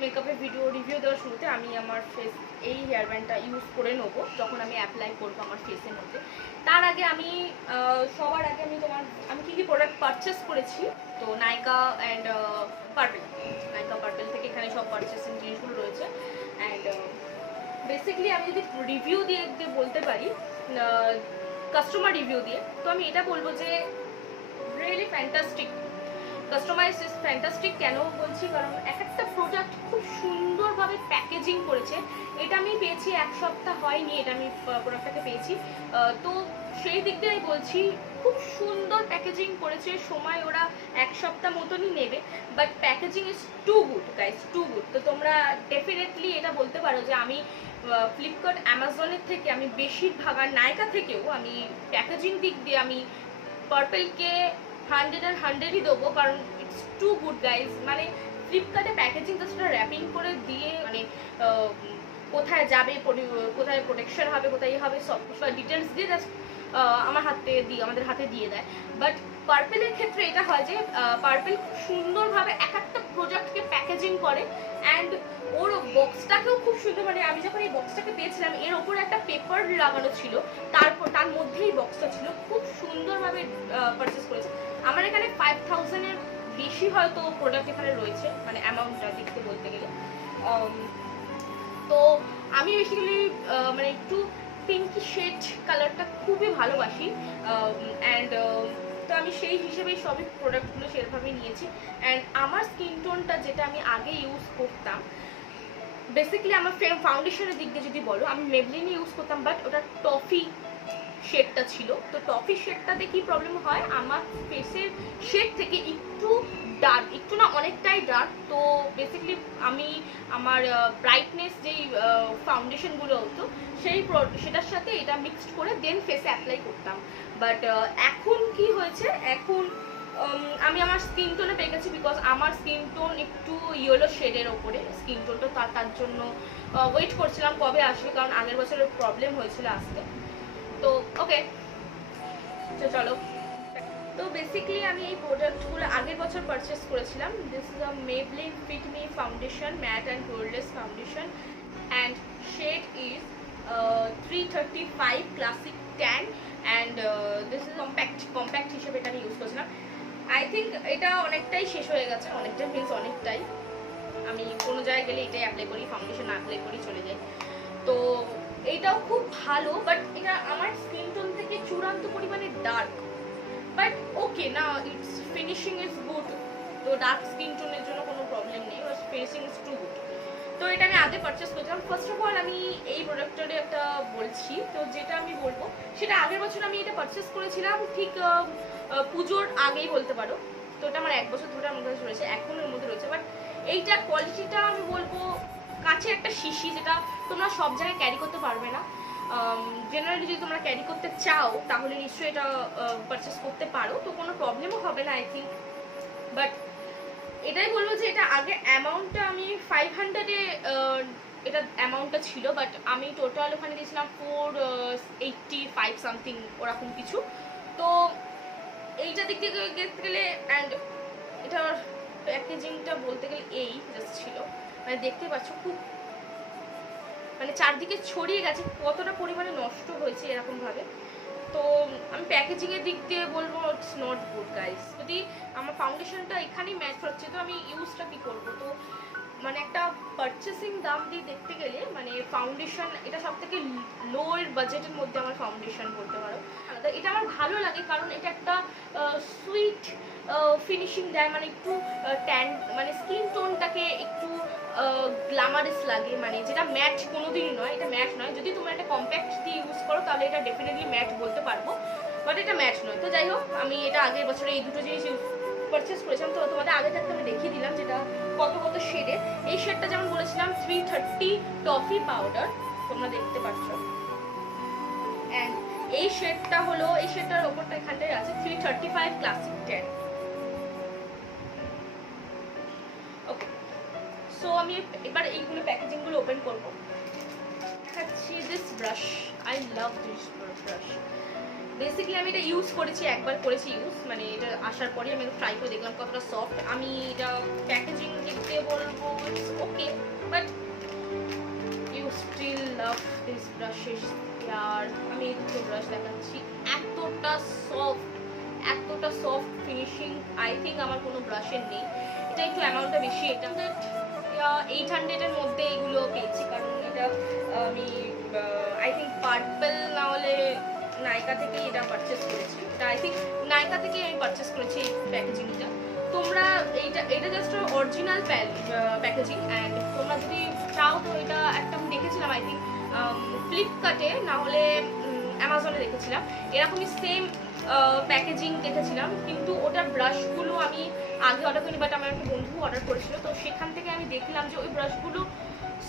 মেকআপের video review দেওয়ার শুরুতে আমি আমার ফেস এই হেয়ার ব্যান্ডটা ইউজ করে নেবো যখন আমি অ্যাপ্লাই করবো আমার ফেসের মধ্যে। তার আগে আমি সবার আগে আমি কী কী প্রোডাক্ট পারচেস করেছি। তো নাইকা অ্যান্ড পার্পেল থেকে এখানে সব পারচেসিং জিনিসগুলো রয়েছে। অ্যান্ড বেসিক্যালি আমি যদি রিভিউ দিয়ে বলতে পারি, কাস্টমার রিভিউ দিয়ে, তো আমি এটা বলবো যে really fantastic. Customize is fantastic. কেন বলছি, কারণ এক একটা প্রোডাক্ট খুব সুন্দরভাবে প্যাকেজিং করেছে। এটা আমি পেয়েছি 1 সপ্তাহ হয়নি, এটা আমি প্রোডাক্টটাকে পেয়েছি। তো সেই দিক দিয়ে আমি বলছি খুব সুন্দর প্যাকেজিং করেছে। সময় ওরা 1 সপ্তাহ মতনই নেবে, but packaging is too good guys, too good. তো তোমরা ডেফিনেটলি এটা বলতে পারো যে আমি ফ্লিপকার্ট অ্যামাজনের থেকে আমি বেশিরভাগ, আর নাইকা থেকেও আমি প্যাকেজিং দিক দিয়ে আমি পার্পেলকে 100 আর 100ই দেবো, কারণ ইটস টু গুড গাইজ। মানে ফ্লিপকার্টে প্যাকেজিং জাস্ট র্যাপিং করে দিয়ে, মানে কোথায় যাবে, কোথায় প্রোটেকশন হবে, কোথায় হবে, সব ডিটেলস দিয়ে জাস্ট আমাদের হাতে দিয়ে দেয়। বাট পার্পেলের ক্ষেত্রে এটা হয় যে পার্পেল খুব সুন্দরভাবে এক একটা প্রোডাক্টকে প্যাকেজিং করে। অ্যান্ড ওর বক্সটাকেও খুব সুন্দর, মানে আমি যখন এই বক্সটাকে পেয়েছিলাম এর ওপরে একটা পেপার লাগানো ছিল, তার মধ্যেই বক্সটা ছিল। খুব সুন্দরভাবে পারচেস করেছে। আমার এখানে 5000-এর বেশি হয়তো প্রোডাক্ট এখানে রয়েছে, মানে অ্যামাউন্টটা দেখতে বলতে গেলে। তো আমি বেসিক্যালি মানে একটু পিঙ্কি শেড কালারটা খুবই ভালোবাসি। অ্যান্ড তো আমি সেই হিসেবেই সবই প্রোডাক্টগুলো সেরকমভাবেই নিয়েছি। অ্যান্ড আমার স্কিন টোনটা যেটা আমি আগে ইউজ করতাম, বেসিক্যালি আমার ফাউন্ডেশনের দিক দিয়ে যদি বলো, আমি মেবলিন ইউজ করতাম, বাট ওটা টফি শেডটা ছিল। তো টফি শেডটাতে কি প্রবলেম হয়, আমার ফেসের শেড থেকে একটু ডার্ক, একটু না অনেকটাই ডার্ক। তো বেসিক্যালি আমি আমার ব্রাইটনেস যেই ফাউন্ডেশনগুলো হতো সেটার সাথে এটা মিক্সড করে দেন ফেসে অ্যাপ্লাই করতাম। বাট এখন কি হয়েছে, এখন আমি আমার স্কিন টোনে পেয়ে গেছি, বিকজ আমার স্কিন টোন একটু ইয়েলো শেডের ওপরে স্কিন টোনটা। তার জন্য ওয়েট করছিলাম কবে আসবে, কারণ আগের বছরের প্রবলেম হয়েছিল আসতে। তো ওকে, চলো। তো বেসিক্যালি আমি এই প্রোডাক্টগুলো আগের বছর পারচেস করেছিলাম। This is a Maybelline fit me foundation, matte and গোল্ডলেস foundation, and shade is 335 classic tan. And this is compact হিসেবে এটা আমি ইউজ করছিলাম। আই থিঙ্ক এটা অনেকটাই শেষ হয়ে গেছে, অনেকটা মিনস অনেকটাই। আমি কোনো জায়গায় গেলে এটাই অ্যাপ্লাই করি, ফাউন্ডেশন অ্যাপ্লাই করি, চলে যাই। তো এইটাও খুব ভালো, বাট এটা আমার স্কিন টোন থেকে চূড়ান্ত পরিমাণে ডার্ক, বাট ওকে না, ইটস ফিনিশিং ইজ গুড। তো ডার্ক স্কিন টোনের জন্য কোনো প্রবলেম নেই, but finishing is too good. তো এটা আমি আগে পারচেস করেছিলাম। ফার্স্ট অফ অল আমি এই প্রোডাক্টটার একটা বলছি, তো যেটা আমি বলবো সেটা আগের বছর আমি এটা পারচেস করেছিলাম, ঠিক পুজোর আগেই বলতে পারো। তো এটা আমার 1 বছর ধরে আমার কাছে রয়েছে, এখন এর মধ্যে রয়েছে। বাট এইটার কোয়ালিটিটা আমি বলবো কাছে একটা শিশি, যেটা তোমরা সব জায়গায় ক্যারি করতে পারবে না। জেনারেলি যদি তোমরা ক্যারি করতে চাও তাহলে নিশ্চয়ই এটা পারচেস করতে পারো, তো কোনো প্রবলেমও হবে না আই থিঙ্ক। বাট এটাই বলবো যে এটা আগে অ্যামাউন্টটা আমি 500-এ এটা অ্যামাউন্টটা ছিল, বাট আমি টোটাল ওখানে দিয়েছিলাম 485 সামথিং ওরকম কিছু। তো এইটা দিক থেকে দেখতে গেলে, অ্যান্ড এটার প্যাকেজিংটা বলতে গেলে এই জাস্ট ছিল, মানে দেখতে পাচ্ছ খুব মানে চারদিকে ছড়িয়ে গেছে, কতটা পরিমাণে নষ্ট হয়েছে এরকমভাবে। তো আমি প্যাকেজিংয়ের দিক দিয়ে বলবো ইটস নট গুড গাইস। যদি আমার ফাউন্ডেশনটা এখানেই ম্যাচ হচ্ছে তো আমি ইউজটা কী করবো? তো মানে একটা পারচেসিং দাম দিয়ে দেখতে গেলে মানে ফাউন্ডেশন এটা সব থেকে লোয়ের বাজেটের মধ্যে আমার ফাউন্ডেশন বলতে পারো। এটা আমার ভালো লাগে কারণ এটা একটা সুইট ফিনিশিং দেয়, মানে একটু ট্যান, মানে স্কিন টোনটাকে একটু গ্ল্যামারাস লাগে, মানে যেটা ম্যাট কোনোদিনই নয়, এটা ম্যাট নয়। যদি তোমরা একটা কম্প্যাক্ট দিয়ে ইউজ করো তাহলে এটা ডেফিনেটলি ম্যাট বলতে পারবো, বাট এটা ম্যাট নয়। তো যাই হোক, আমি এটা আগের বছরে এই দুটো জিনিস পারচেস করেছিলাম। তো তোমাদের আগে থাকতে আমি দেখিয়ে দিলাম যেটা কত কত শেডের। এই শেডটা যেমন বলেছিলাম 330 টফি পাউডার, তোমরা দেখতে পাচ্ছ। অ্যান্ড এই শেডটা হলো, এই শেডটার ওপরটা এখানটায় আছে 335 ক্লাসিক 10। ওকে, সো আমি এবার এইগুলো প্যাকেজিংগুলো ওপেন করবো। দেখাচ্ছি this brush, I love this brush. Basically আমি এটা ইউজ করেছি, একবার করেছি ইউজ, মানে এটা আসার পরে আমি ট্রাই করে দেখলাম কতটা সফট। আমি এটা প্যাকেজিং দেখতে বলবো it's okay, but you still love this brushes আর আমি এই দুটো ব্রাশ দেখাচ্ছি, এতটা সফট ফিনিশিং আই থিঙ্ক আমার কোনো ব্রাশের নেই। এটা একটু অ্যামাউন্টটা বেশি, এটা 800-এর মধ্যে এগুলো পেয়েছি, কারণ এটা আমি আই থিঙ্ক পার্পল না হলে নাইকা থেকে এটা পারচেস করেছি। এটা আই থিঙ্ক নাইকা থেকে আমি পারচেস করেছি এই প্যাকেজিংটা। তোমরা এটা জাস্ট অরিজিনাল প্যাকেজিং, অ্যান্ড তোমরা যদি চাও তো এটা একটা আমি দেখেছিলাম আই থিঙ্ক ফ্লিপকার্টে না হলে অ্যামাজনে দেখেছিলাম, এরকমই সেম প্যাকেজিং দেখেছিলাম, কিন্তু ওটার ব্রাশগুলো আমি আগে অর্ডার করি, বাট আমার একটা বন্ধু অর্ডার করেছিল, তো সেখান থেকে আমি দেখলাম যে ওই ব্রাশগুলো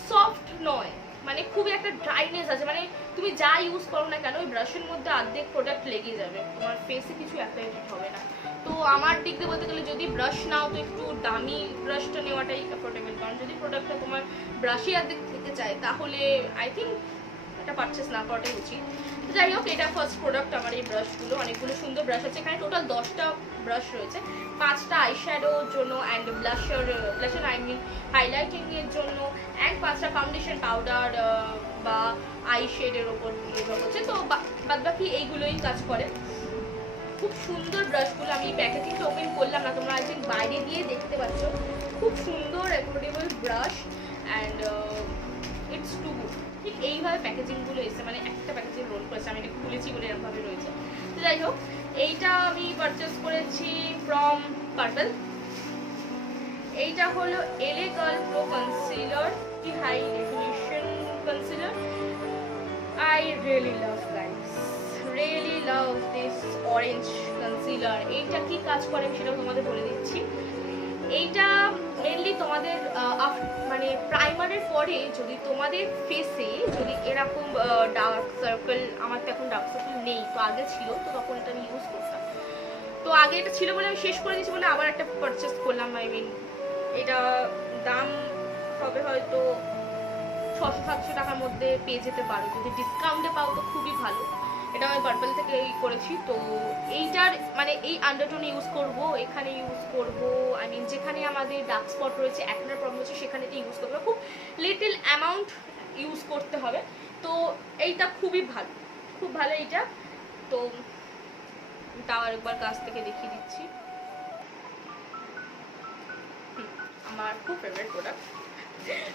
সফট নয়, মানে খুবই একটা ড্রাইনেস আছে, মানে তুমি যা ইউজ করো না কেন ওই ব্রাশের মধ্যে অর্ধেক প্রোডাক্ট লেগে যাবে, তোমার ফেসে কিছু অ্যাপ্লাইড হবে না। তো আমার দিক দিয়ে বলতে গেলে যদি ব্রাশ নাও তো একটু দামি ব্রাশটা নেওয়াটাই অ্যাফোর্ডেবল, কারণ যদি প্রোডাক্টটা তোমার ব্রাশই অর্ধেক থেকে চায় তাহলে আই থিঙ্ক এটা পারচেস না করাটাই উচিত। যাই হোক, এটা ফার্স্ট প্রোডাক্ট আমার এই ব্রাশগুলো, অনেকগুলো সুন্দর ব্রাশ আছে এখানে, টোটাল 10টা ব্রাশ রয়েছে, 5টা আইশ্যাডোর জন্য অ্যান্ড ব্লাশার আই মিন হাইলাইটিংয়ের জন্য, অ্যান্ড 5টা ফাউন্ডেশন পাউডার বা আই শেডের ওপর নির্ভর করছে। তো বাদ বাকি এইগুলোই কাজ করে। খুব সুন্দর ব্রাশগুলো, আমি প্যাকেজিংটা ওপেন করলাম না, তোমরা আই থিঙ্ক বাইরে দিয়ে দেখতে পাচ্ছ, খুব সুন্দর affordable brush and it's too good. ঠিক এইভাবে প্যাকেজিংগুলো এসে, মানে একটা প্যাকেজিং রোল করেছে, আমি এটা খুলেছি বলে এরকমভাবে রয়েছে। তো যাই হোক, এইটা আমি পারচেস করেছি ফ্রম পার্পল। এইটা হলো LA Girl Pro concealer, high definition concealer. I really love guys, really love this orange concealer. এইটা কি কাজ করে সেটা তোমাদের বলে দিচ্ছি। এইটা মেনলি তোমাদের মানে প্রাইমারের পরে যদি তোমাদের ফেসে যদি এরকম ডার্ক সার্কেল, আমার তো এখন ডার্ক সার্কেল নেই, তো আগে ছিল, তো তখন এটা আমি ইউজ করতাম, তো আগে এটা ছিল বলে আমি শেষ করে দিয়েছি বলে আবার একটা পারচেস করলাম। আই মিন এটা দাম হবে হয়তো 600-700 টাকার মধ্যে পেয়ে যেতে পারো, যদি ডিসকাউন্টে পাও তো খুবই ভালো। এটা আমি পার্পল থেকে করেছি। তো এইটার মানে এই আন্ডারটোন ইউজ করব, এখানে ইউজ করব, আই মিন যেখানে আমাদের ডার্ক স্পট রয়েছে, একটার প্রবলেম হচ্ছে সেখানে এটা ইউজ করবো, খুব লিটল অ্যামাউন্ট ইউজ করতে হবে। তো এইটা খুবই ভালো, খুব ভালো এইটা। তো তাও আরেকবার কাছ থেকে দেখিয়ে দিচ্ছি। আমার খুব ফেভারিট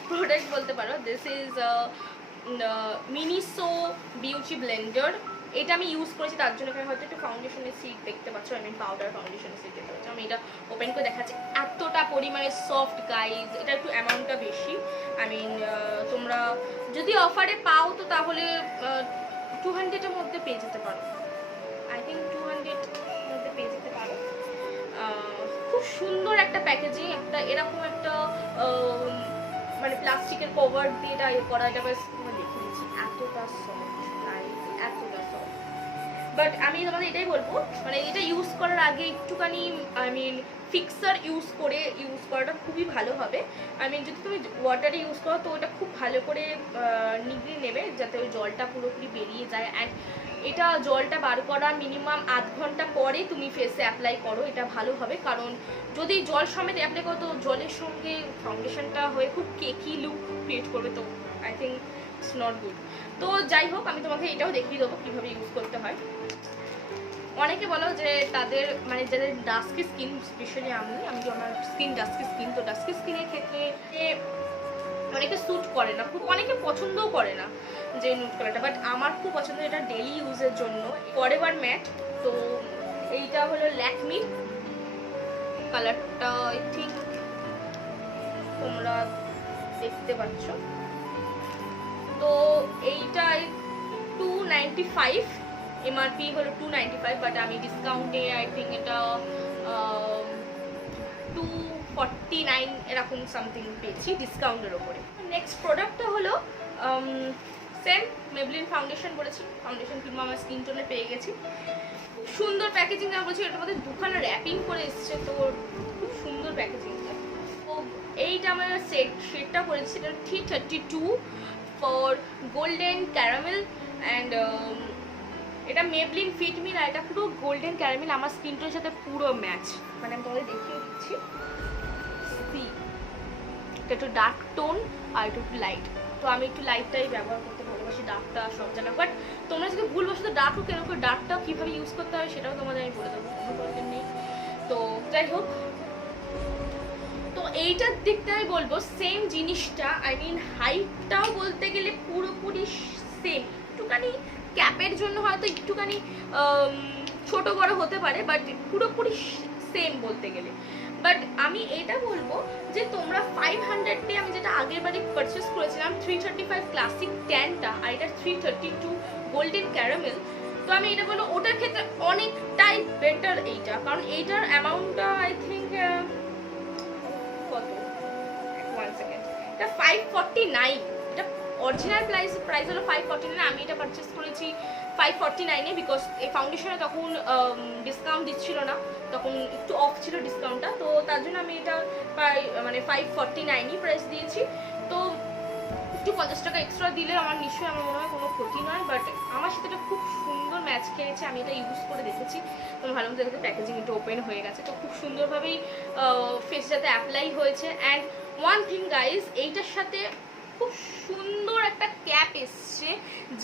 প্রোডাক্ট বলতে পারো। This is Miniso beauty Blender. এটা আমি ইউজ করেছি, তার জন্য এখানে হয়তো একটু ফাউন্ডেশনের সিট দেখতে পাচ্ছ, আই মিন পাউডার ফাউন্ডেশনের সিট দেখতে পাচ্ছ। আমি এটা ওপেন করে দেখাচ্ছি, এতটা পরিমাণে সফট গাইজ। এটা একটু অ্যামাউন্টটা বেশি, আই মিন তোমরা যদি অফারে পাও তো তাহলে 200-এর মধ্যে পেয়ে যেতে পারো, আই থিঙ্ক 200 মধ্যে পেয়ে যেতে পারো। খুব সুন্দর একটা প্যাকেজিং, একটা এরকম একটা মানে প্লাস্টিকের কভার দিয়ে এটা করা। এটা বেশ দেখে নিচ্ছি, এতটা সফট নাইস, এতটা সফট। বাট আমি তোমাদের এটাই বলবো, মানে এটা ইউজ করার আগে একটুখানি আই মিন ফিক্সার ইউজ করাটা খুবই ভালো হবে। আই মিন যদি তুমি ওয়াটারে ইউজ করো তো ওটা খুব ভালো করে নিগড়ে নেবে যাতে ওই জলটা পুরোপুরি বেরিয়ে যায়। অ্যান্ড এটা জলটা বার করা মিনিমাম আধ ঘন্টা পরে তুমি ফেসে অ্যাপ্লাই করো, এটা ভালো হবে। কারণ যদি জল সমেত অ্যাপ্লাই করো তো জলের সঙ্গে ফাউন্ডেশনটা হয়ে খুব কেকি লুক ক্রিয়েট করবে, তো I think it's not good. তো যাই হোক, আমি তোমাকে এটাও দেখিয়ে দেবো কীভাবে ইউজ করতে হয়। অনেকে বলো যে তাদের মানে যাদের ডাস্কি স্কিন, স্পেশালি আমি তো আমার স্কিন ডাস্কি স্কিন, তো ডাস্কি স্কিনের ক্ষেত্রে অনেকে স্যুট করে না, খুব অনেকে পছন্দও করে না যে নুড কালারটা, বাট আমার খুব পছন্দ এটা ডেইলি ইউজের জন্য। ফরএভার ম্যাট, তো এইটা হলো ল্যাকমি কালারটা, আই থিঙ্ক তোমরা দেখতে পাচ্ছ। তো এইটা 295, এমআরপি হলো 295, বাট আমি ডিসকাউন্টে আই থিঙ্ক এটা 249 এরকম সামথিং পেয়েছি ডিসকাউন্টের ওপরে। নেক্সট প্রোডাক্টটা হলো সেম মেবলিন ফাউন্ডেশন বলেছি, ফাউন্ডেশন কিংবা আমার স্কিন টোনে পেয়ে গেছি। খুব সুন্দর প্যাকেজিং, আমি বলছি এটার মধ্যে দুখানা র্যাপিং করে এসছে, তো খুব সুন্দর প্যাকেজিংটা। তো এইটা আমার শেডটা করেছি, এটা 332 ফর গোল্ডেন ক্যারামেল। অ্যান্ড এটা মেবলিন ফিট মি, আর এটা পুরো গোল্ডেন ক্যারামেল, আমার স্কিন টোনের সাথে পুরো ম্যাচ। মানে আমি তোমাদের দেখিয়ে দিচ্ছি, এটা একটু ডার্ক টোন আর একটু লাইট। তো আমি একটু লাইটটাই ব্যবহার করতে ভালোবাসি, ডার্কটা সব জায়গায়। বাট তোমরা যদি ভুলবশত ডার্কও কেন করে, ডার্কটাও কীভাবে ইউজ করতে হয় সেটাও তোমাদের আমি বলে দেবো, কোনো প্রবলেম নেই। তো যাই হোক, তো এইটার দিকটা আমি বলবো সেম জিনিসটা, আই মিন হাইটটাও বলতে গেলে পুরোপুরি সেম, একটুখানি ক্যাপের জন্য হয়তো একটুখানি ছোট বড় হতে পারে, বাট পুরোপুরি সেম বলতে গেলে। বাট আমি এটা বলবো যে তোমরা 500 দিয়ে, আমি যেটা আগের বারে পারচেস করেছিলাম 335 ক্লাসিক ট্যানটা, আর এটা 332 গোল্ডেন ক্যারামেল, তো আমি এটা বলবো ওটার ক্ষেত্রে অনেকটাই বেটার এইটা। কারণ এইটার অ্যামাউন্টটা আই থিঙ্ক কত, 1 সেকেন্ড, এটা 549, এটা অরিজিনাল প্রাইস হলো 549, আমি এটা পারচেস করেছি 549-এ, বিকজ এই ফাউন্ডেশনে তখন ডিসকাউন্ট দিচ্ছিল না, তখন একটু অফ ছিল ডিসকাউন্টটা, তো তার জন্য আমি এটা প্রায় মানে 549-ই প্রাইস দিয়েছি। তো একটু 50 টাকা এক্সট্রা দিলে আমার নিশ্চয়ই আমার মনে হয় কোনো ক্ষতি নয়, বাট আমার সাথে এটা খুব সুন্দর ম্যাচ খেয়েছে। আমি এটা ইউজ করে দেখেছি, তো ভালো মতো দেখতে প্যাকেজিং একটু ওপেন হয়ে গেছে, তো খুব সুন্দরভাবেই ফেসটাতে অ্যাপ্লাই হয়েছে। অ্যান্ড ওয়ান থিং গাইজ, এইটার সাথে খুব সুন্দর একটা ক্যাপ এসছে,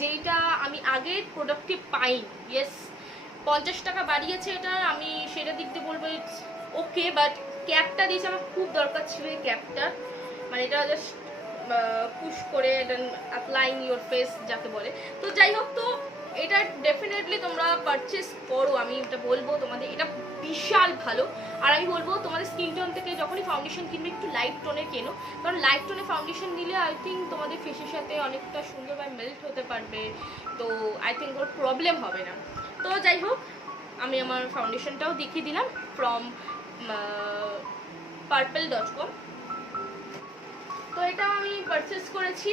যেটা আমি আগের প্রোডাক্টে পাইনি। ইয়েস, 50 টাকা বাড়িয়েছে এটা, আমি সেটা দিক দিয়ে বলবো ইটস ওকে, বাট ক্যাপটা দিয়েছে আমার খুব দরকার ছিল এই ক্যাপটা। মানে এটা জাস্ট পুশ করে অ্যাপ্লাইং ইউর ফেস যাকে বলে। তো যাই হোক, তো এটা ডেফিনেটলি তোমরা পারচেস করো, আমি এটা বলবো তোমাদের, এটা বিশাল ভালো। আর আমি বলবো তোমাদের স্কিন টোন থেকে যখনই ফাউন্ডেশন কিনবে একটু লাইট টোনের কেনো, কারণ লাইট টোনে ফাউন্ডেশন নিলে আই থিঙ্ক তোমাদের ফেসের সাথে অনেকটা সুন্দরভাবে মেল্ট হতে পারবে, তো আই থিঙ্ক ওর প্রবলেম হবে না। তো যাই হোক, আমি আমার ফাউন্ডেশনটাও দেখিয়ে দিলাম ফ্রম purple.com। তো এটা আমি পারচেস করেছি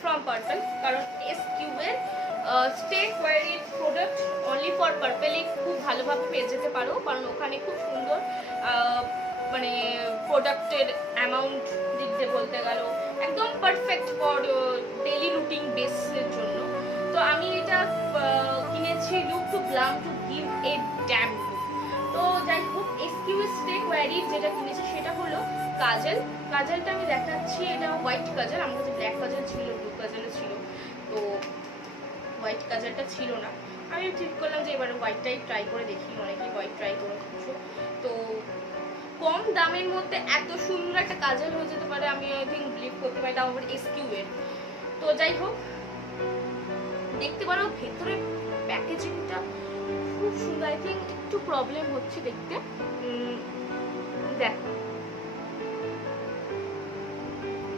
ফ্রম পার্পল, কারণ SQ এর স্টে কোয়ারিড প্রোডাক্ট অনলি ফর পার্পলে খুব ভালোভাবে পেয়ে যেতে পারো, কারণ ওখানে খুব সুন্দর মানে প্রোডাক্টের অ্যামাউন্ট দিক দিয়ে বলতে গেল একদম পারফেক্ট ফর ডেইলি রুটিন বেসের জন্য। তো আমি এটা কিনেছি look to glam to give a damn look. তো যাই হোক, SQ এর স্টে কোয়ারিড যেটা কিনেছি সেটা হলো কাজল। কাজলটা আমি দেখাচ্ছি, এটা হোয়াইট কাজল, আমার কাছে ব্ল্যাক কাজল ছিল, ব্লু কাজলও ছিল, তো হোয়াইট কাজলটা ছিল না। আমি ঠিক করলাম যে এবারে হোয়াইটটাই ট্রাই করে দেখি, অনেকেই হোয়াইট ট্রাই করেছো। তো কম কম দামের মধ্যে এত সুন্দর একটা কাজল হয়ে যেতে পারে আমি আই থিঙ্ক বিলিভ করতে পারি, তাও আবার এসকিউ এর। তো যাই হোক, দেখতে পারো ভেতরে প্যাকেজিংটা খুব সুন্দর। আই থিঙ্ক একটু প্রবলেম হচ্ছে দেখতে, দেখো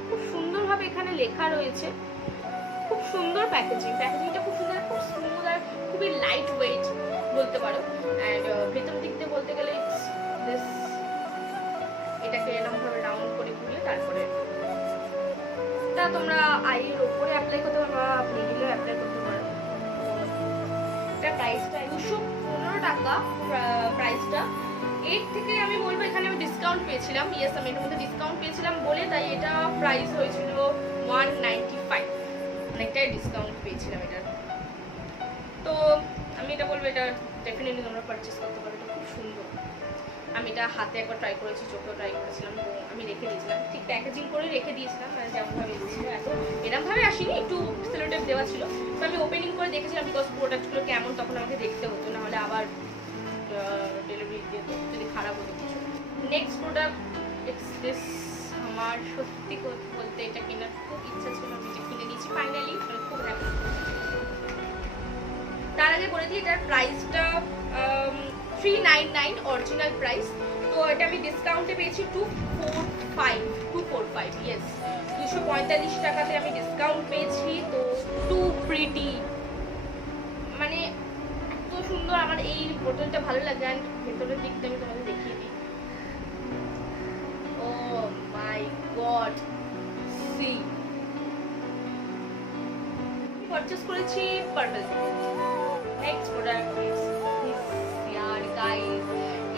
খুব সুন্দরভাবে এখানে লেখা রয়েছে, খুব সুন্দর প্যাকেজিংটা খুব সুন্দর, খুব স্মুথ আর খুবই লাইট ওয়েট বলতে পারো। অ্যান্ড ভেতর দিক দিয়ে বলতে গেলে দিস, এটাকে এরকমভাবে রাউন্ড করে ঘুরিয়ে তারপরে এটা তোমরা আইয়ের ওপরে অ্যাপ্লাই করতে পারো বা মিডিলে অ্যাপ্লাই করতে পারো। এটা প্রাইসটা 215 টাকা প্রাইসটা। এর থেকে আমি বলবো এখানে আমি ডিসকাউন্ট পেয়েছিলাম, ইয়েস আমি এর মধ্যে ডিসকাউন্ট পেয়েছিলাম বলে তাই এটা প্রাইস হয়েছিল 195, অনেকটাই ডিসকাউন্ট পেয়েছিলাম এটার। তো আমি এটা বলবো এটা ডেফিনেটলি তোমরা পারচেস করতে পারো, এটা খুব সুন্দর। আমি এটা হাতে একবার ট্রাই করেছি, চোখেও ট্রাই করেছিলাম, তো আমি রেখে দিয়েছিলাম, ঠিক প্যাকেজিং করে রেখে দিয়েছিলাম, মানে যেমনভাবে এসেছিল এত এরকমভাবে আসেনি, একটু সেলোটেপ দেওয়া ছিল। তো আমি ওপেনিং করে দেখেছিলাম বিকজ প্রোডাক্টগুলো কেমন তখন আমাকে দেখতে হতো, না হলে আবার ডেলিভারি দিয়ে তো যদি খারাপ হতো কিছু। Next product it's this. আমার সত্যি বলতে এটা কেনার খুব ইচ্ছা ছিল, আমি এটা কিনে নিয়েছি ফাইনালি, খুব হ্যাপি। তার আগে বলে দিই এটার প্রাইসটা 399 অরিজিনাল প্রাইস, তো এটা আমি ডিসকাউন্টে পেয়েছি 245 ইয়েস 245 টাকাতে আমি ডিসকাউন্ট পেয়েছি। তো টু প্রিটি, মানে এত সুন্দর, আমার এই বোতলটা ভালো লাগে। অ্যান্ড ভেতরের দিকটা আমি তোমাদের দেখিয়ে দিই, ও মাই গড, সি পারচেজ করেছি purple. Next product is this year guys,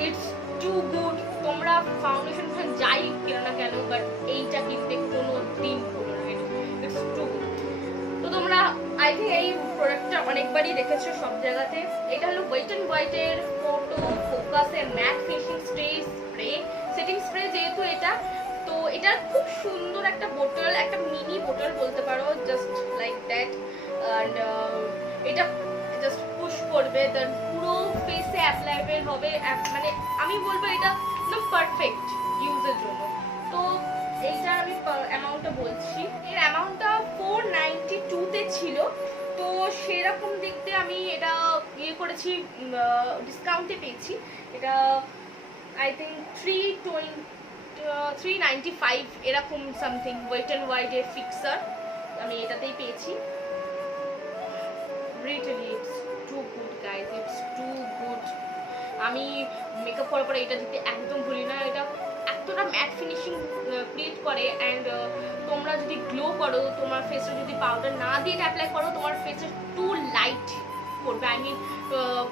it's too good. তোমরা ফাউন্ডেশন যাই কেন না কেন, বাট এইটা কিনতে কোনো দিন ভুলো না, ইটস টু গুড। তো তোমরা আই থিঙ্ক এই প্রোডাক্টটা অনেকবারই দেখেছো সব জায়গাতে। এটা হলো ওয়েট অ্যান্ড হোয়াইটের ফটো ফোকাসের matte finishing spray, setting spray যেহেতু এটা, তো এটা খুব সুন্দর একটা বোতল, একটা মিনি বোতল বলতে পারো, জাস্ট লাইক দ্যাট। অ্যান্ড এটা জাস্ট পুশ করবে, তার পুরো ফেসে অ্যাপ্লাইবেল হবে, মানে আমি বলবো এটা একদম পারফেক্ট ইউজের জন্য। তো এইটা আমি অ্যামাউন্টটা বলছি, এর অ্যামাউন্টটা 492 ছিল, তো সেরকম দিক দিয়ে আমি এটা ইয়ে করেছি, ডিসকাউন্টে পেয়েছি। এটা আই থিঙ্ক 395 এরকম সামথিং, ওয়েট অ্যান্ড হোয়াইটের ফিক্সার আমি এটাতেই পেয়েছি। Really, it's too good guys, it's too good. আমি মেকআপ করার পরে এটা দিতে একদম ভুলি না, এটা এতটা ম্যাট ফিনিশিং ক্রিয়েট করে। অ্যান্ড তোমরা যদি গ্লো করো, তোমার ফেসে যদি পাউডার না দিয়ে এটা অ্যাপ্লাই করো, তোমার ফেসে টু লাইট করবে, আই মিন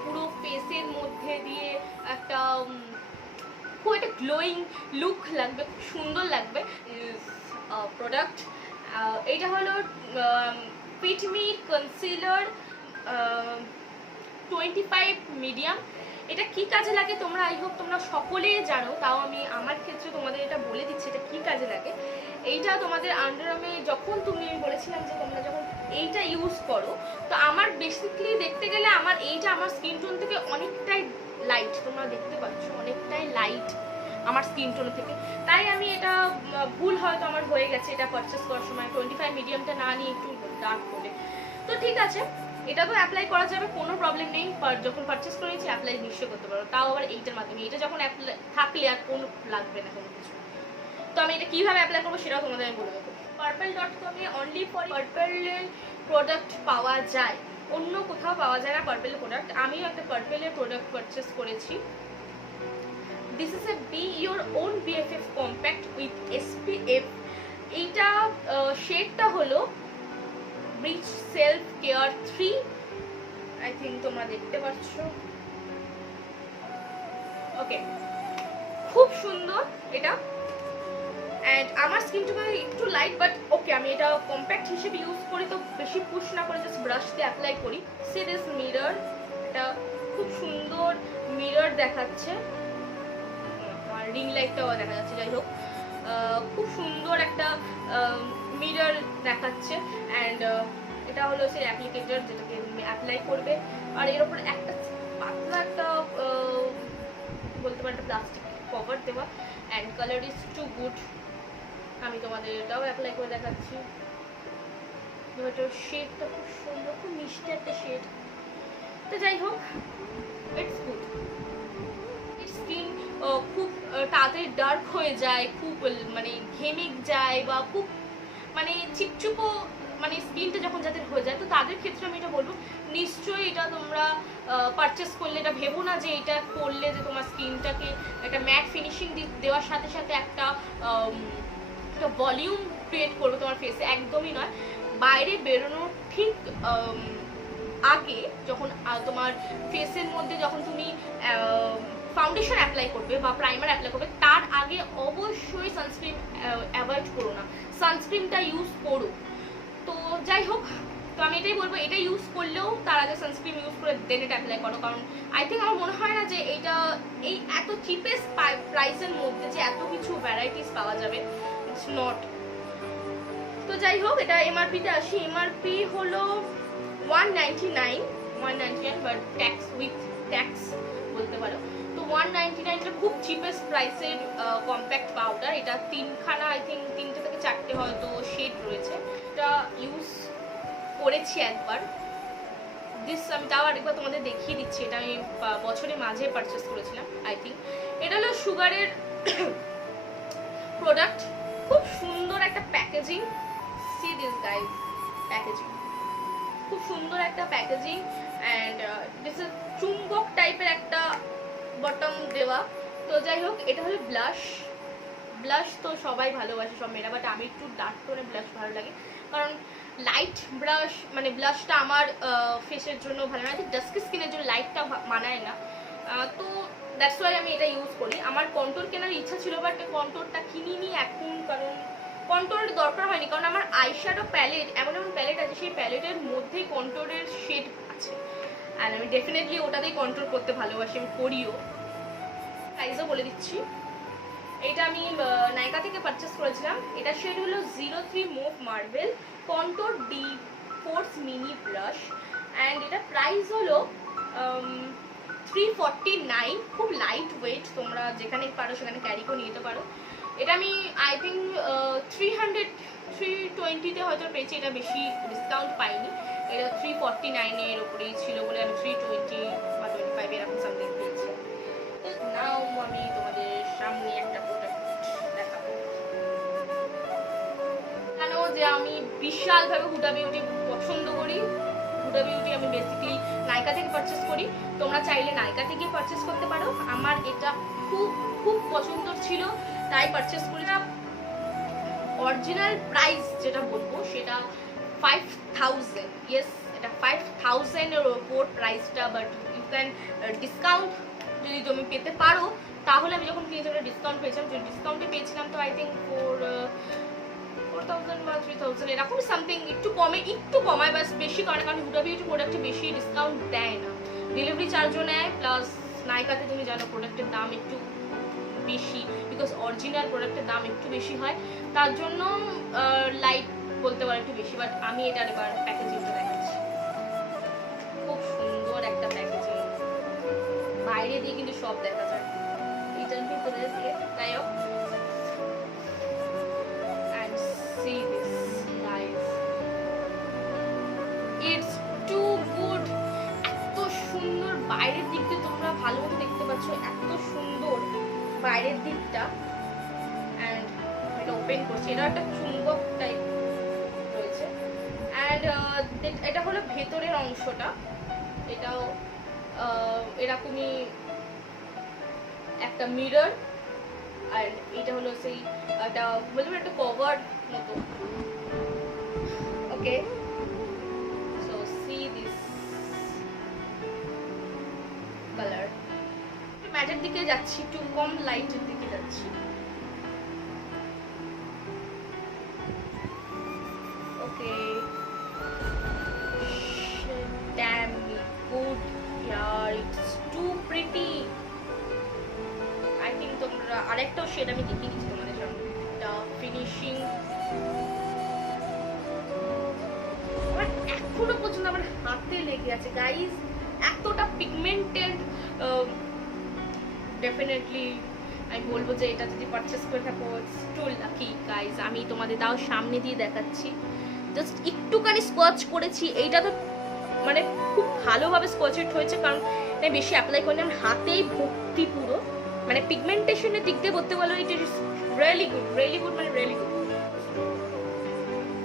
পুরো ফেসের মধ্যে দিয়ে একটা খুব একটা গ্লোয়িং লুক লাগবে, খুব সুন্দর লাগবে প্রোডাক্ট। এইটা হলো ফিট মি কনসিলার 25 মিডিয়াম। এটা কি কাজে লাগে তোমরা আই হোপ তোমরা সকলেই জানো, তাও আমি আমার ক্ষেত্রে তোমাদের এটা বলে দিচ্ছি এটা কি কাজে লাগে। এইটা তোমাদের আন্ডারআর্মে যখন তুমি বলেছিলাম যে তোমরা যখন এইটা ইউজ করো, তো আমার বেসিক্যালি দেখতে গেলে আমার এইটা আমার স্কিন টোন থেকে অনেকটাই লাইট, তোমরা দেখতে পাচ্ছ অনেকটাই লাইট আমার স্কিন টোন থেকে, তাই আমি এটা ভুল হয়তো আমার হয়ে গেছে এটা পারচেস করার সময় 25 মিডিয়ামটা না নিয়ে একটু ডার্ক করে। তো ঠিক আছে, এটা তো অ্যাপ্লাই করা যাবে, কোনো প্রবলেম নেই, যখন পারচেস করেছি অ্যাপ্লাই নিশ্চয় করতে পারো, তাও আবার এইটার মাধ্যমে। এটা যখন অ্যাপ্লাই থাকলে আর কোনো লাগবে না কোনো কিছু। তো আমি এটা কীভাবে অ্যাপ্লাই করবো সেটাও তোমাদের আমি বলে দেবো। purple.com-এ অনলি ফর পার্পেলের প্রোডাক্ট পাওয়া যায়, অন্য কোথাও পাওয়া যায় না পার্পেলের প্রোডাক্ট। আমিও একটা পার্পেলের প্রোডাক্ট পারচেস করেছি। This is A B your own BFF compact with SPF। এইটা শেডটা হলো ব্রিচ সেলফ কেয়ার 3, আই থিঙ্ক তোমরা দেখতে পাচ্ছ। ওকে, খুব সুন্দর এটা। অ্যান্ড আমার স্কিন টোন একটু লাইট, বাট ওকে আমি এটা কম্প্যাক্ট হিসেবে ইউজ করি, তো বেশি পুশ না করে জাস্ট ব্রাশ দিয়ে অ্যাপ্লাই করি। সি দিস মিরর, এটা খুব সুন্দর মিরর দেখাচ্ছে, আর রিং লাইটটাও দেখা যাচ্ছে। যাই হোক, খুব সুন্দর একটা মিরর দেখাচ্ছে। অ্যান্ড এটা হলো সেই অ্যাপ্লিকেটর যেটাকে অ্যাপ্লাই করবে, আর এর উপরে একটা পাতলা একটা বলতে পারে একটা প্লাস্টিক কভার দেওয়া and colour is too good. আমি তোমাদের এটাও অ্যাপ্লাই করে দেখাচ্ছি। এটার শেডটা খুব সুন্দর, খুব মিষ্টি একটা শেড। তো যাই হোক, ইটস গুড। স্কিন খুব তাড়াতাড়ি ডার্ক হয়ে যায়, খুব মানে ঘেমে যায় বা খুব মানে চিপচুপো মানে স্কিনটা যখন যাদের হয়ে যায়, তো তাদের ক্ষেত্রে আমি এটা বলবো নিশ্চয়ই এটা তোমরা পারচেস করলে এটা ভেবো না যে এটা করলে যে তোমার স্কিনটাকে একটা ম্যাট ফিনিশিং দেওয়ার সাথে সাথে একটা ভলিউম ক্রিয়েট করবে তোমার ফেসে, একদমই নয়। বাইরে বেরোনোর ঠিক আগে যখন তোমার ফেসের মধ্যে যখন তুমি ফাউন্ডেশন অ্যাপ্লাই করবে বা প্রাইমার অ্যাপ্লাই করবে, তার আগে অবশ্যই সানস্ক্রিন অ্যাভয়েড করো না, সানস্ক্রিনটা ইউজ করো। তো যাই হোক, তো আমি এটাই বলবো, এটা ইউজ করলেও তার আগে সানস্ক্রিন ইউজ করে দেন এটা অ্যাপ্লাই করো। কারণ আই থিঙ্ক আমার মনে হয় না যে এইটা এই এত চিপেস্ট প্রাইসের মধ্যে যে এত কিছু ভ্যারাইটিস পাওয়া যাবে, ইটস নট। তো যাই হোক, এটা এমআরপিতে আসি। এমআরপি হলো 199 বাট ট্যাক্স উইথ ট্যাক্স বলতে পারো। তো 199 খুব চিপেস্ট প্রাইসের কম্প্যাক্ট পাউডার। এটা তিনখানা, আই থিঙ্ক 3টে থেকে 4টে হয়তো শেড রয়েছে। এটা ইউজ করেছি একবার, আমি তাও আরেকবার তোমাদের দেখিয়ে দিচ্ছি। এটা আমি বছরের মাঝে পারচেস করেছিলাম আই থিঙ্ক। এটা হলো সুগারের প্রোডাক্ট, খুব সুন্দর একটা packaging. C this guys, packaging খুব সুন্দর একটা প্যাকেজিং অ্যান্ড দিস ইজ চুম্বক টাইপের একটা বটম দেওয়া। তো যাই হোক, এটা হলো ব্লাশ তো সবাই ভালোবাসে সব মেয়েরা, বাট আমি একটু ডার্ক টোনে ব্লাশ ভালো লাগে, কারণ লাইট ব্লাশ মানে ব্লাশটা আমার ফেসের জন্য ভালো না, ডাস্কি স্কিনের জন্য লাইটটা মানায় না। তো দ্যাটস ওয়াই আমি এটা ইউজ করি। আমার কন্ট্রোল কেনার ইচ্ছা ছিল, বাট কন্ট্রোলটা কিনিনি এখন, কারণ কন্ট্রোলের দরকার হয়নি। কারণ আমার আইশ্যাডো প্যালেট, এমন প্যালেট আছে, সেই প্যালেটের মধ্যেই কন্ট্রোলের শেড আছে, আর আমি ডেফিনেটলি ওটাতেই কন্ট্রোল করতে ভালোবাসি, আমি করিও। প্রাইসও বলে দিচ্ছি, এটা আমি নাইকা থেকে পারচেস করেছিলাম। এটা শেড হলো 03 move marble contour D force mini brush and এটা প্রাইস হলো 349। খুব লাইট ওয়েট, তোমরা যেখানে পারো সেখানে ক্যারি করে নিয়ে যেতে পারো। এটা আমি আই থিঙ্ক 320-320-তে হয়তো পেয়েছি, এটা বেশি ডিসকাউন্ট পাইনি। এটা 349-এর ওপরেই ছিল বলে আমি 320 বা 25 এরকম সামথিং পেয়েছি। তো নাও আমি তোমাদের সামনে একটা প্রোডাক্ট দেখাবো। কেন যে আমি বিশালভাবে হুডা বিউটি পছন্দ করি। হুডা বিউটি আমি বেসিক্যালি নাইকা থেকে পারচেস করি, তোমরা চাইলে নাইকা থেকে পারচেস করতে পারো। আমার এটা খুব খুব পছন্দ ছিল, তাই পারচেস করি। অরিজিনাল প্রাইস যেটা বলবো সেটা 5000, ইয়েস এটা 5000-এর ওপর প্রাইসটা, বাট ইউ ক্যান ডিসকাউন্ট যদি তুমি পেতে পারো, তাহলে আমি যখন কিনেছি ওটা ডিসকাউন্ট পেয়েছিলাম, যদি ডিসকাউন্টে পেয়েছিলাম তো আই থিঙ্ক 4000 বা 3000 এরকম সামথিং, একটু কমায় বাস, বেশি করে, কারণ হুডা বিউটি প্রোডাক্টে বেশি ডিসকাউন্ট দেয় না, ডেলিভারি চার্জও নেয়, প্লাস নাইকাতে তুমি জানো প্রোডাক্টের দাম একটু বেশি, বিকজ অরিজিনাল প্রোডাক্টের দাম একটু বেশি হয়, তার জন্য লাইট বলতে পারো একটু বেশি। বাট আমি এটার এবার প্যাকেজিংটা দেখাচ্ছি, খুব সুন্দর একটা প্যাকেজিং, বাইরে দিয়ে কিন্তু সব দেখা যায়, এটার ভিতরে দিয়ে তাই হোক। And see this guys, it's too good, এত সুন্দর বাইরের দিকটা, তোমরা ভালো মতো দেখতে পাচ্ছ, এত সুন্দর বাইরের দিকটা। অ্যান্ড এটা ওপেন করছি, এটা একটা চুম্বক টাইপ রয়েছে। অ্যান্ড এটা হলো ভেতরের অংশটা, এটাও এরকমই একটা মিরর, আর এটা হলো সেই একটা বলতে পারো একটা কভার মতো। ওকে, সো সি দিস কালার। ম্যাটের দিকে যাচ্ছি, একটু কম লাইটের দিকে যাচ্ছি। ওকে, damn good yaar, it's too pretty. I think তোমরা আরেকটাও শেড আমি দেখিয়ে দিচ্ছি তোমাদের সামনে, এটা ফিনিশিং এখনো পর্যন্ত আমার হাতে লেগে আছে গাইজ, এতটা পিগমেন্টেড ডেফিনেটলি। আমি বলবো যে এটা যদি পারচেস করে থাকো টু লাকি গাইজ। আমি তোমাদের তাও সামনে দিয়ে দেখাচ্ছি, জাস্ট একটুখানি স্কচ করেছি। এইটা তো মানে খুব ভালোভাবে স্কচেড হয়েছে, কারণ আমি বেশি অ্যাপ্লাই করিনি, আমার হাতেই ভর্তি পুরো। মানে পিগমেন্টেশনের দিক দিয়ে বলতে বলো it is really good, really good, মানে রিয়েলি গুড।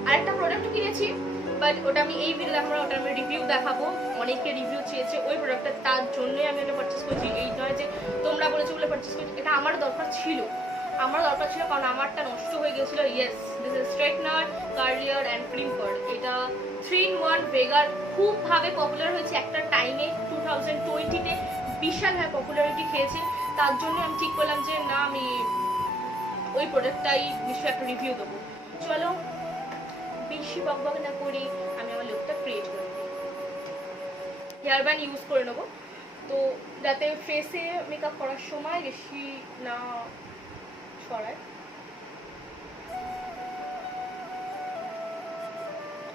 আরেকটা প্রোডাক্টও কিনেছি, বাট ওটা আমি এই ভিডিওতে ওটা আমি রিভিউ দেখাবো। অনেকে রিভিউ চেয়েছে ওই প্রোডাক্টটা, তার জন্যই আমি এটা পারচেস করেছি। এই নয় যে তোমরা বলেছো বলে পারচেস করেছি, এটা আমার দরকার ছিল, কারণ আমারটা নষ্ট হয়ে গেছিলো। Yes, this is straightener, curler and crimper. এটা 3-in-1 ভেগার খুব ভাবে পপুলার হয়েছে একটা টাইমে, 2020-তে বিশালভাবে পপুলারিটি খেয়েছে। তার জন্য আমি ঠিক করলাম যে না, আমি ওই প্রোডাক্টটাই নিশ্চয়ই একটা রিভিউ দেবো। চলো বেশি বকবক না করি, আমি আমার লুকটা ক্রিয়েট করে দিই। হেয়ার ব্যান্ড ইউজ করে নেবো, তো যাতে ফেসে মেকআপ করার সময় বেশি না ছড়ায়।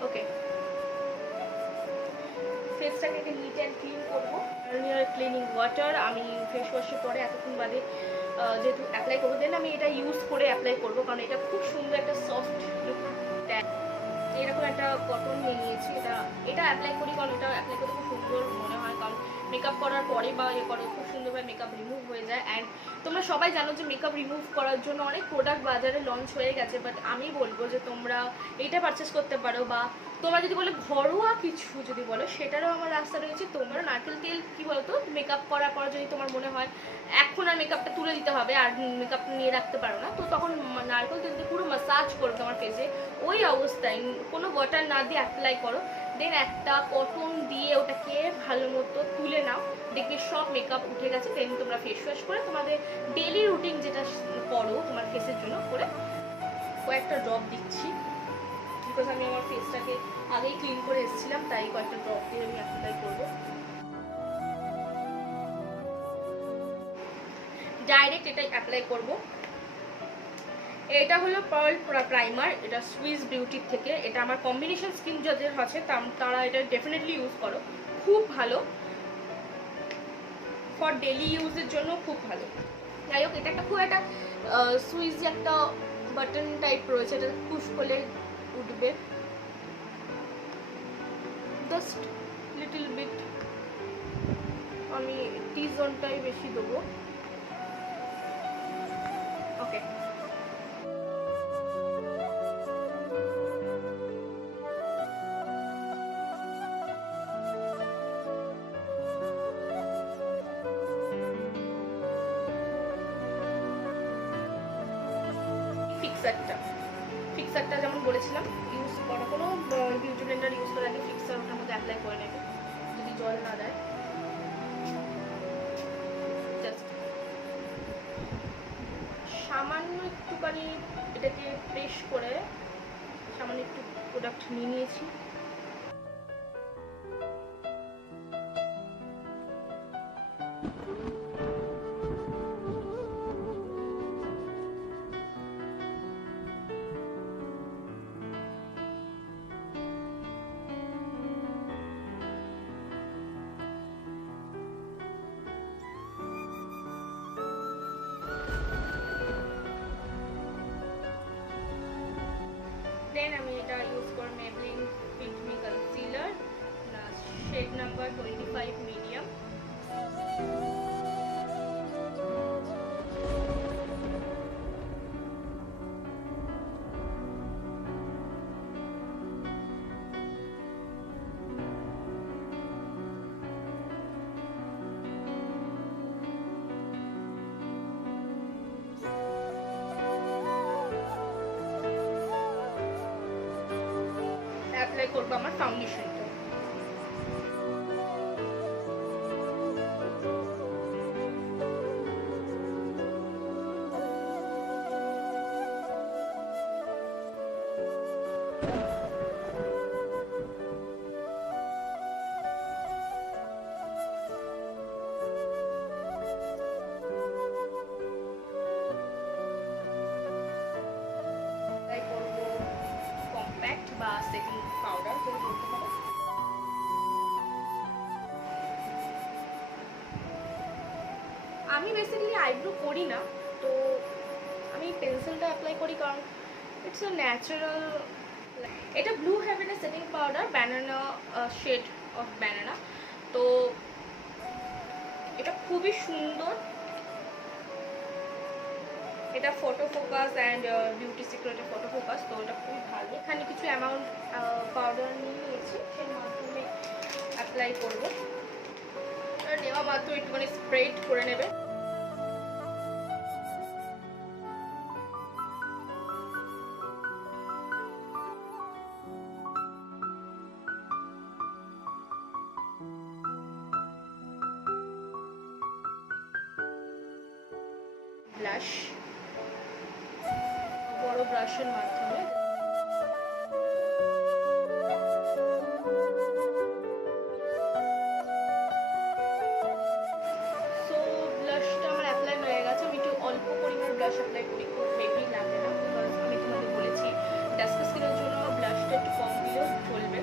ওকে, ফেসটাকে নিট অ্যান্ড ক্লিন করবো। ক্লিনিং ওয়াটার আমি ফেস ওয়াশের পরে এতক্ষণ বাদে যেহেতু অ্যাপ্লাই করবো, দেন আমি এটা ইউজ করে অ্যাপ্লাই করবো, কারণ এটা খুব সুন্দর একটা সফট লুক দেয়। এরকম একটা কটন নিয়ে নিয়েছি, এটা অ্যাপ্লাই করি, কারণ এটা অ্যাপ্লাই করতে খুব সুন্দর মনে হয়, কারণ মেকআপ করার পরে বা ইয়ে করে খুব সুন্দরভাবে মেকআপ রিমুভ হয়ে যায়। অ্যান্ড তোমরা সবাই জানো যে মেকআপ রিমুভ করার জন্য অনেক প্রোডাক্ট বাজারে লঞ্চ হয়ে গেছে, বাট আমি বলবো যে তোমরা এটা পারচেস করতে পারো, বা তোমরা যদি বলো ঘরোয়া কিছু যদি বলো সেটারও আমার রাস্তা রয়েছে। তোমরা নারকেল তেল কী বলতো, মেকআপ করার পর যদি তোমার মনে হয় এখন আর মেকআপটা তুলে দিতে হবে আর মেকআপ নিয়ে রাখতে পারো না, তো তখন নারকেল তেল দিয়ে পুরো ম্যাসাজ করো তোমার ফেসে, ওই অবস্থায় কোনো ওয়াটার না দিয়ে অ্যাপ্লাই করো। দেন একটা কটন দিয়ে ওটাকে ভালো মতো তুলে নাও, দেখবে সব মেকআপ উঠে গেছে। দেন তোমরা ফেস ওয়াশ করে তোমাদের ডেলি রুটিন যেটা করো তোমার ফেসের জন্য করে কয়েকটা ড্রপ দিচ্ছি, বিকজ আমি আমার ফেসটাকে আগেই ক্লিন করে এসেছিলাম, তাই কয়েকটা ড্রপ দিয়ে আমি অ্যাপ্লাই করবো। ডাইরেক্ট এটাই অ্যাপ্লাই করব। এটা হলো পার্ল প্রাইমার, এটা সুইস বিউটির থেকে। এটা আমার কম্বিনেশন স্কিন যাদের আছে তারা এটা ডেফিনেটলি ইউজ করো, খুব ভালো ফর ডেলি ইউজের জন্য, খুব ভালো। যাই হোক, এটা একটা খুব একটা সুইস একটা বাটন টাইপ রয়েছে, এটা পুশ করলে উঠবে, জাস্ট লিটল বিট। আমি টি জোনটাই বেশি দেবো। ওকে, ফিক্সারটা যেমন বলেছিলাম ইউজ করা, কোনো বিউটি ব্লেন্ডার ইউজ করার আগে ফিক্সার ওটার মধ্যে অ্যাপ্লাই করে নেবে যদি জল না দেয়। জাস্ট সামান্য একটুখানি এটাকে প্রেস করে সামান্য একটু প্রোডাক্ট নিয়ে নিয়েছি। দেন আমি এটা ইউজ করব Maybelline fit me concealer, shade number 25 medium. Apply করবো আমার ফাউন্ডেশনটা। বা সেটিং পাউডার যেটা বলতে পারো। আমি বেসিক্যালি আইব্রো করি না, তো আমি পেন্সিলটা অ্যাপ্লাই করি কারণ ইটস আ ন্যাচারাল। এটা ব্লু হেভেনের setting powder, banana shade of banana. তো এটা খুবই সুন্দর, এটা ফটো ফোকাস অ্যান্ড বিউটি সিক্রেটের ফটো ফোকাস, তো এটা খুবই ভালো। এখানে কিছু অ্যামাউন্ট পাউডার নিয়ে নিয়েছি, সেই মাধ্যমে অ্যাপ্লাই করবো। নেওয়া মাত্র একটুখানি স্প্রেড করে নেবে। ব্লাশ বড় ব্রাশের মাধ্যমে সো ব্লাশটা আমার অ্যাপ্লাই হয়ে গেছে। আমি একটু অল্প পরিমাণে ব্লাশ অ্যাপ্লাই করি, খুব হেভি লাগে না, বিকজ আমি তোমাকে বলেছি ডাস্ক স্কিনের জন্য ব্লাশটা একটু কম দিলেও চলবে।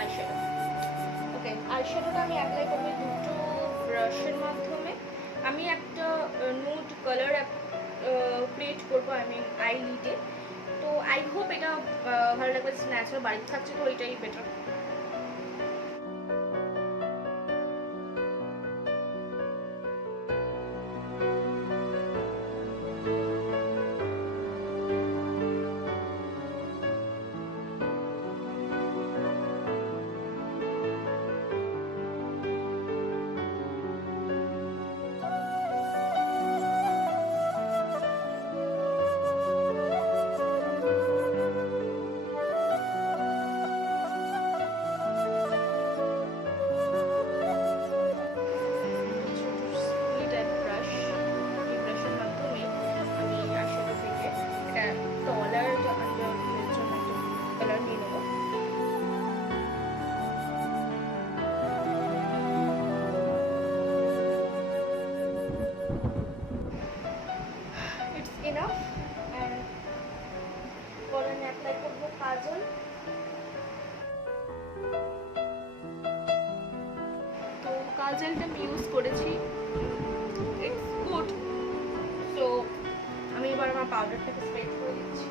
আইশ্যাডো, ওকে, আইশ্যাডোটা আমি অ্যাপ্লাই করবো দুটো ব্রাশের মাধ্যমে। আমি একটা নুড কালার ক্রিয়েট করবো, আই মিন আই লিডে। তো আই হোপ এটা ভালো লাগবে, ন্যাচারাল বাড়িতে থাকছে তো এটাই বেটার। কাজলটা আমি ইউজ করেছি, ইটস গুড। সো আমি এবার আমার পাউডারটাকে স্প্রেড করে দিচ্ছি।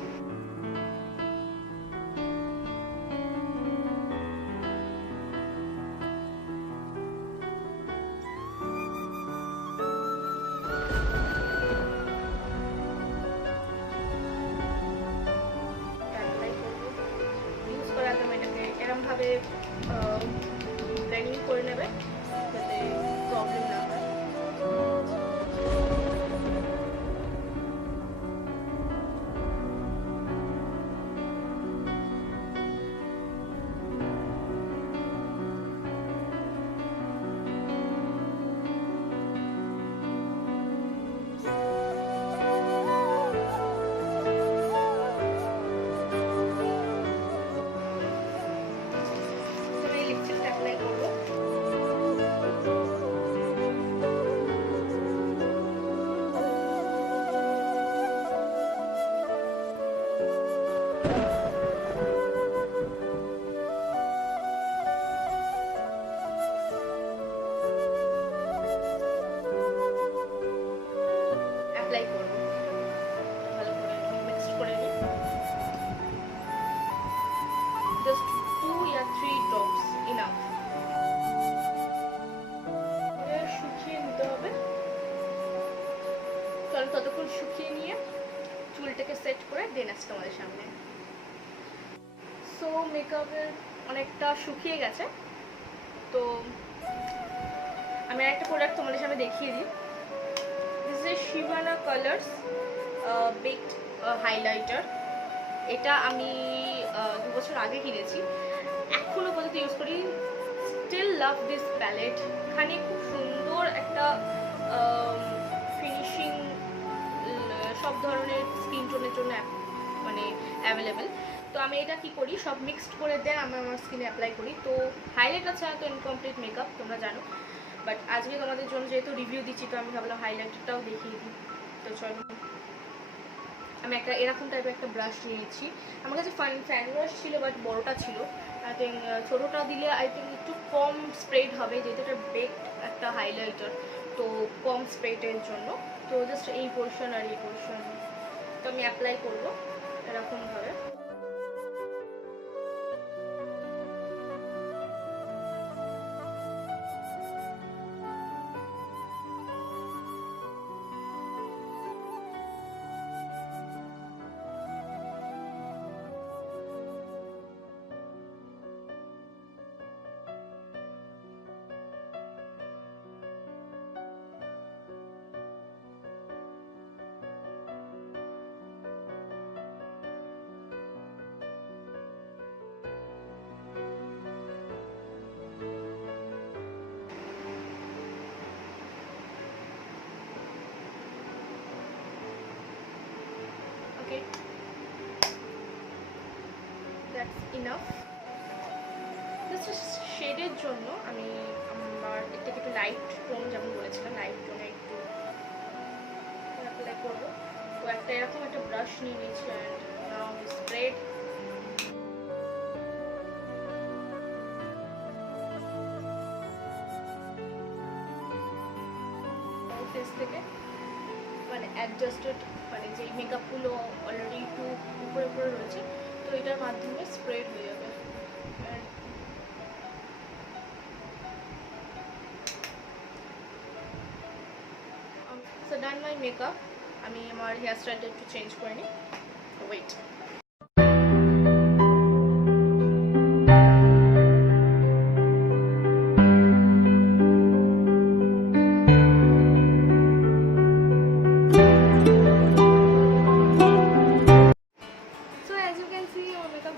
ইউজ করার আগে আমি এটাকে এরমভাবে ব্লেন্ডিং করে নেবে যাতে প্রবলেম না হয়। লিপস্টিকটা অ্যাপ্লাই করবো। অ্যাপ্লাই করবো ভালো করে, মিক্সড করে নিই। জাস্ট 2 या 3 ড্রপস ইনাফ। শুকিয়ে নিতে হবে। চলো ততক্ষণ শুকিয়ে নিয়ে চুলটাকে সেট করে দেন আসছে তোমাদের সামনে। সো মেকআপের অনেকটা শুকিয়ে গেছে, তো আমি একটা প্রোডাক্ট তোমাদের সামনে দেখিয়ে দিই। This is Sivanna colours baked highlighter. এটা আমি 2 বছর আগে কিনেছি, এখনো পর্যন্ত ইউজ করি। Still love this palette. এখানে খুব সুন্দর একটা ফিনিশিং সব ধরনের স্কিন টোনের জন্য মানে অ্যাভেলেবেল। তো আমি এটা কি করি, সব মিক্সড করে দেন আমি আমার স্কিনে অ্যাপ্লাই করি। তো হাইলাইটার ছাড়া তো ইনকমপ্লিট মেকআপ, তোমরা জানো, বাট আজকে তোমাদের জন্য যেহেতু রিভিউ দিচ্ছি তো আমি ভাবলাম হাইলাইটারটাও দেখিয়ে দিই। তো চলো, আমি একটা এরকম টাইপের একটা ব্রাশ নিয়েছি। আমার কাছে ফ্যান ব্রাশ ছিল বাট বড়টা ছিল। আই থিঙ্ক ছোটোটা দিলে আই থিঙ্ক একটু কম স্প্রেড হবে, যেহেতু এটা বেকড একটা হাইলাইটার, তো কম স্প্রেটের জন্য। তো জাস্ট এই পোর্শন আর এই পোর্শন তো আমি অ্যাপ্লাই করবো এরকমভাবে। Okay, that's enough. জাস্ট শেডের জন্য আমি আমার এটাকে একটু লাইট টোন, যেমন বলেছিলাম লাইট টোনে একটু অ্যাপ্লাই করবো। তো একটা এরকম একটা ব্রাশ নিয়ে নিয়েছি অ্যান্ড নাও স্প্রেড। ফেস থেকে মানে অ্যাডজাস্টেড, মানে যেই মেকআপগুলো অলরেডি একটু উপরে উপরে রয়েছে, তো এটার মাধ্যমে স্প্রেড হয়ে যাবে। সো ডান মাই মেকআপ। আমি আমার হেয়ার স্টাইলটা একটু চেঞ্জ করে নিই। ওয়েট,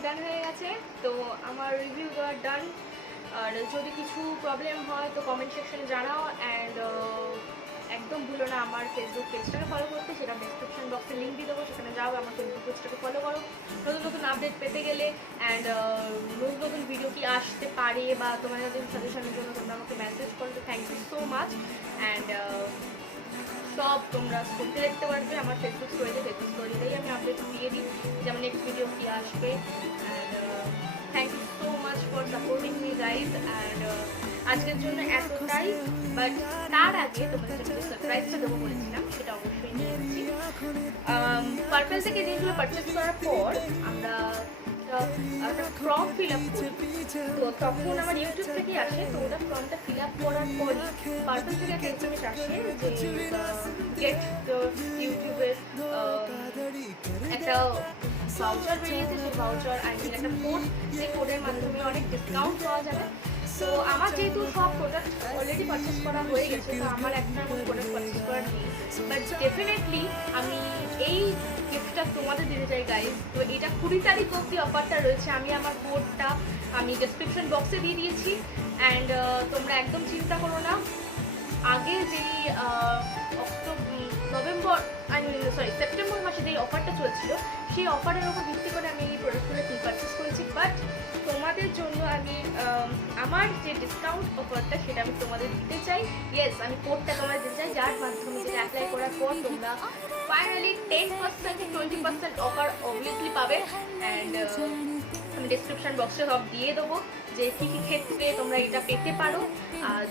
ডান হয়ে গেছে। তো আমার রিভিউ দেওয়া ডান। আর যদি কিছু প্রবলেম হয় তো কমেন্ট সেকশনে জানাও। অ্যান্ড একদম ভুলো না আমার ফেসবুক পেজটাকে ফলো করতে, সেটা ডেসক্রিপশন বক্সে লিঙ্ক দিয়ে দেবো, সেখানে যাও, আমার ফেসবুক পেজটাকে ফলো করো নতুন নতুন আপডেট পেতে গেলে। অ্যান্ড নতুন নতুন ভিডিও কি আসতে পারে বা তোমাদের সাজেশনের জন্য তোমরা আমাকে মেসেজ করো। তো thank you so much. And সব তোমরা স্টোরিতে দেখতে পারবে আমার ফেসবুক স্টোরিতে। ফেসবুক স্টোরিতেই আমি আপডেট দিয়ে দিই যেমন নেক্সট ভিডিও কি আসবে। And thank you so much for supporting me guys. And আজকের জন্য এতটাই, বাট তার আগে তোমাদের জন্য সারপ্রাইজটা দেবো বলেছিলাম, সেটা অবশ্যই নিয়েছি। পার্পল থেকে জিনিসগুলো পারচেস করার পর আমরা একটা ফর্ম ফিল আপ করি। তো তখন আমার ইউটিউব থেকেই আসে। তো ওটা ফর্মটা ফিল আপ করার পরই পার্পল থেকে একটা এসএমএস আসে যে গেট ইউটিউবের একটা ভাউচার বেরিয়েছে। সেই ভাউচার একটা কোড, যে কোডের মাধ্যমে অনেক ডিসকাউন্ট পাওয়া যাবে। তো আমার যেহেতু সব প্রোডাক্ট অলরেডি পারচেস করা হয়ে গেছে, তো আমার একটা প্রোডাক্ট পারচেস করার নেই। বাট ডেফিনেটলি আমি এই গিফটটা তোমাদের দিতে চাই গাইজ। তো এটা 20 তারিখ অবধি অফারটা রয়েছে। আমি আমার কোডটা আমি ডেসক্রিপশন বক্সে দিয়ে দিয়েছি। অ্যান্ড তোমরা একদম চিন্তা করো না। আগে যেই সেপ্টেম্বর মাসে যেই অফারটা চলছিল, সেই অফারের উপর ভিত্তি করে আমি এই প্রোডাক্টগুলো পারচেস করেছি। বাট তোমাদের জন্য আমি আমার যে ডিসকাউন্ট অফারটা সেটা আমি তোমাদের দিতে চাই। ইয়েস, আমি কোডটা তোমাদের দিতে চাই, যার মাধ্যমে যেটা অ্যাপ্লাই করার পর তোমরা ফাইনালি 10% 20% অফার অবভিয়াসলি পাবে। অ্যান্ড আমি ডিসক্রিপশন বক্সে সব দিয়ে দেবো যে কী কী ক্ষেত্রে তোমরা এটা পেতে পারো।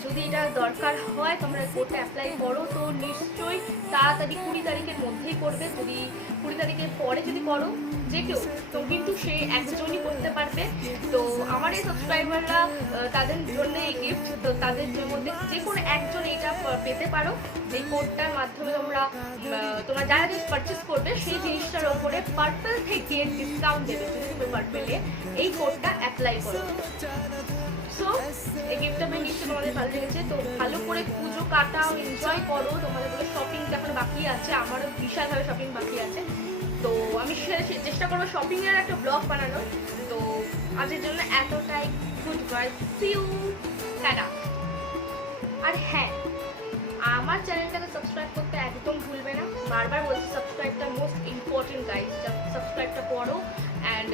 যদি এটা দরকার হয় তোমরা কোডটা অ্যাপ্লাই করো, তো নিশ্চয়ই তাড়াতাড়ি 20 তারিখের মধ্যেই করবে। যদি 20 তারিখের পরে যদি করো যে কেউ, তো কিন্তু সে একজনই করতে পারবে। তো আমার এই সাবস্ক্রাইবাররা তাদের জন্য এই গিফট। তো তাদের মধ্যে যে কোনো একজন এটা পেতে পারো, যে কোডটার মাধ্যমে তোমরা যারা জিনিস পারচেস করবে সেই জিনিসটার ওপরে পার্পল থেকে ডিসকাউন্ট দেবে যদি তুমি পার্পলে এই কোডটা অ্যাপ্লাই করো। সো এই গিফটটা আমি নিশ্চয়ই তোমাদের ভালো লেগেছে। তো ভালো করে পুজো কাটাও, এনজয় করো। তোমাদের বলে শপিং এখন বাকি আছে, আমারও বিশালভাবে শপিং বাকি আছে। তো আমি চেষ্টা করবো শপিংয়ের একটা ব্লগ বানানোর। তো আজকের জন্য এতটাই। Goodbye, see you, tata. আর হ্যাঁ, আমার চ্যানেলটাকে সাবস্ক্রাইব করতে একদম ভুলবে না। বারবার বলছি সাবস্ক্রাইবটা মোস্ট ইম্পর্টেন্ট গাইজ। সাবস্ক্রাইবটা করো। অ্যান্ড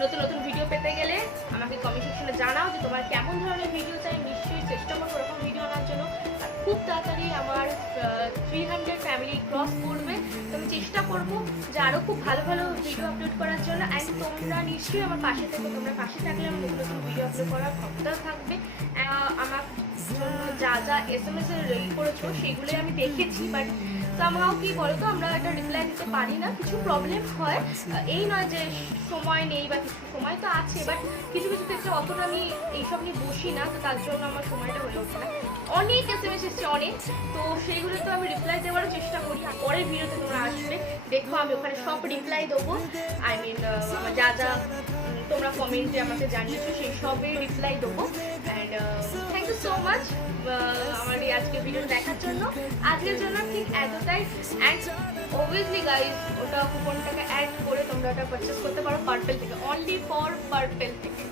নতুন নতুন ভিডিও পেতে গেলে আমাকে কমেন্ট সেকশনে জানাও যে তোমার কেমন ধরনের ভিডিও চাই। নিশ্চয়ই চেষ্টা করবো ওরকম ভিডিও আনার জন্য। আর খুব তাড়াতাড়ি আমার 300 ফ্যামিলি ক্রস করবে। তো আমি চেষ্টা করবো যে আরও খুব ভালো ভালো ভিডিও আপলোড করার জন্য। অ্যান্ড তোমরা নিশ্চয়ই আমার পাশে থেকো। তোমরা পাশে থাকলে আমার নতুন নতুন ভিডিও আপলোড করার ক্ষমতা থাকবে। আমার জন্য যা যা SMS এ রেডি করেছো সেগুলোই আমি দেখেছি, বাট সামহাও কি বলতো আমরা একটা রিপ্লাই দিতে পারি না, কিছু প্রবলেম হয়। এই নয় যে সময় নেই বা কিছু, সময় তো আছে, বাট কিছু কিছু ক্ষেত্রে অতটা আমি এইসব নিয়ে বসি না, তো তার জন্য আমার সময়টা হয়ে ওঠে না। অনেক SMS এসছে অনেক, তো সেইগুলো তো আমি রিপ্লাই দেওয়ারও চেষ্টা করি। আর পরের ভিডিওতে তোমরা আসবে, দেখো আমি ওখানে সব রিপ্লাই দেবো। আই মিন আমার যা যা তোমরা কমেন্টে আমাকে জানিয়েছো সেই সবের রিপ্লাই দেবো। And thank you so much আমার এই আজকে ভিডিও দেখার জন্য। আজকের জন্য ঠিক এতটাই। অ্যান্ড অবভিয়াসলি গাইজ ওটা কুপনটাকে অ্যাড করে তোমরা ওটা পারচেস করতে পারো পার্পেল থেকে, অনলি ফর পার্পেল থেকে,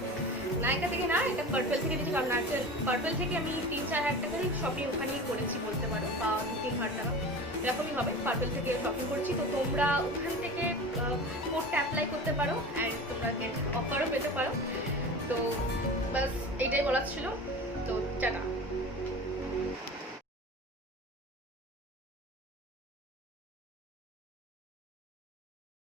নাইকা থেকে না, এটা পার্পেল থেকে দিচ্ছি। কারণ পার্পেল থেকে আমি 3-4 হাজার টাকার শপিং ওখানেই করেছি বলতে পারো, বা 2-3 হাজার টাকা এরকমই হবে। পার্পেল থেকে শপিং করেছি, তো তোমরা ওখান থেকে কোডটা অ্যাপ্লাই করতে পারো অ্যান্ড তোমরা গেট অফারও পেতে পারো। তো বাস